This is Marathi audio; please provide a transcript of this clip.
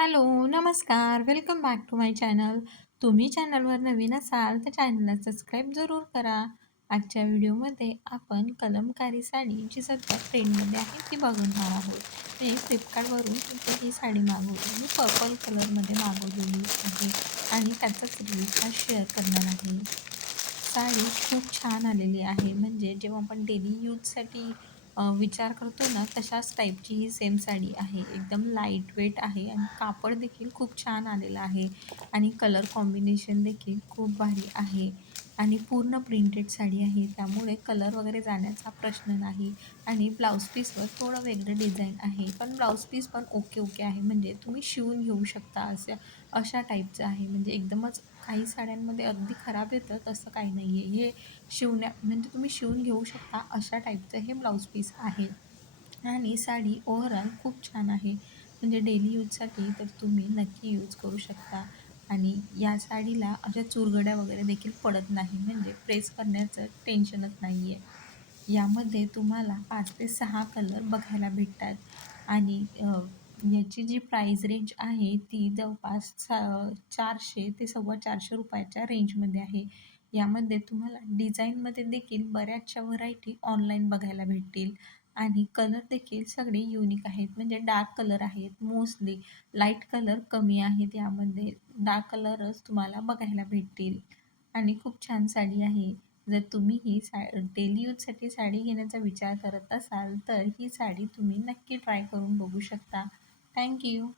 हॅलो, नमस्कार. Welcome back to my channel. तुम्ही चॅनलवर नवीन असाल तर चॅनलला सबस्क्राईब जरूर करा. आजच्या व्हिडिओमध्ये आपण कलमकारी साडी जी सध्या ट्रेंडमध्ये आहे ती बघणार आहोत. मी फ्लिपकार्टवरून इथे ही साडी मागवली. मी पर्पल कलरमध्ये मागवलेली आहे आणि त्याचाच रिव्ह्यू शेअर करणार आहे. साडी खूप छान आलेली आहे. म्हणजे जेव्हा आपण डेली यूजसाठी विचार करतो ना तशाच टाईपची ही सेम साडी आहे. एकदम लाइट वेट आहे आणि कापड देखील खूप छान आलेलं आहे आणि कलर कॉम्बिनेशन देखील खूप भारी आहे आणि पूर्ण प्रिंटेड साडी आहे. त्यामुळे कलर वगैरे जाण्याचा प्रश्न नाही आणि ब्लाऊज पीसवर थोडं वेगळं डिझाईन आहे. पण ब्लाऊज पीस पण ओके ओके आहे. म्हणजे तुम्ही शिवून घेऊ शकता असं अशा टाईपचं आहे. म्हणजे एकदमच काही साड्यांमध्ये अगदी खराब येतं तसं काही नाही आहे हे शिवण्या म्हणजे तुम्ही शिवून घेऊ शकता अशा टाईपचं हे ब्लाऊज पीस आहे. आणि साडी ओव्हरऑल खूप छान आहे. म्हणजे डेली यूजसाठी तर तुम्ही नक्की यूज करू शकता. आणि या साडीला अशा चुरगड्या वगैरे देखील पडत नाही. म्हणजे प्रेस करण्याचं टेन्शनच नाही आहे यामध्ये तुम्हाला पाच ते सहा कलर बघायला भेटतात. आणि याची जी प्राईज रेंज आहे ती जवळपास सा चारशे ते सव्वा चारशे रुपयाच्या रेंजमध्ये आहे. यामध्ये तुम्हाला डिझाईनमध्ये देखील बऱ्याचशा व्हरायटी ऑनलाईन बघायला भेटतील. आणि कलर देखील सगळे युनिक आहेत. म्हणजे डार्क कलर आहेत मोस्टली लाइट कलर कमी आहेत यामध्ये. डार्क कलरच तुम्हाला बघायला भेटतील. आणि खूप छान साडी आहे. जर तुम्ही ही सा डेली यूजसाठी साडी घेण्याचा विचार करत असाल तर ही साडी तुम्ही नक्की ट्राय करून बघू शकता. Thank you.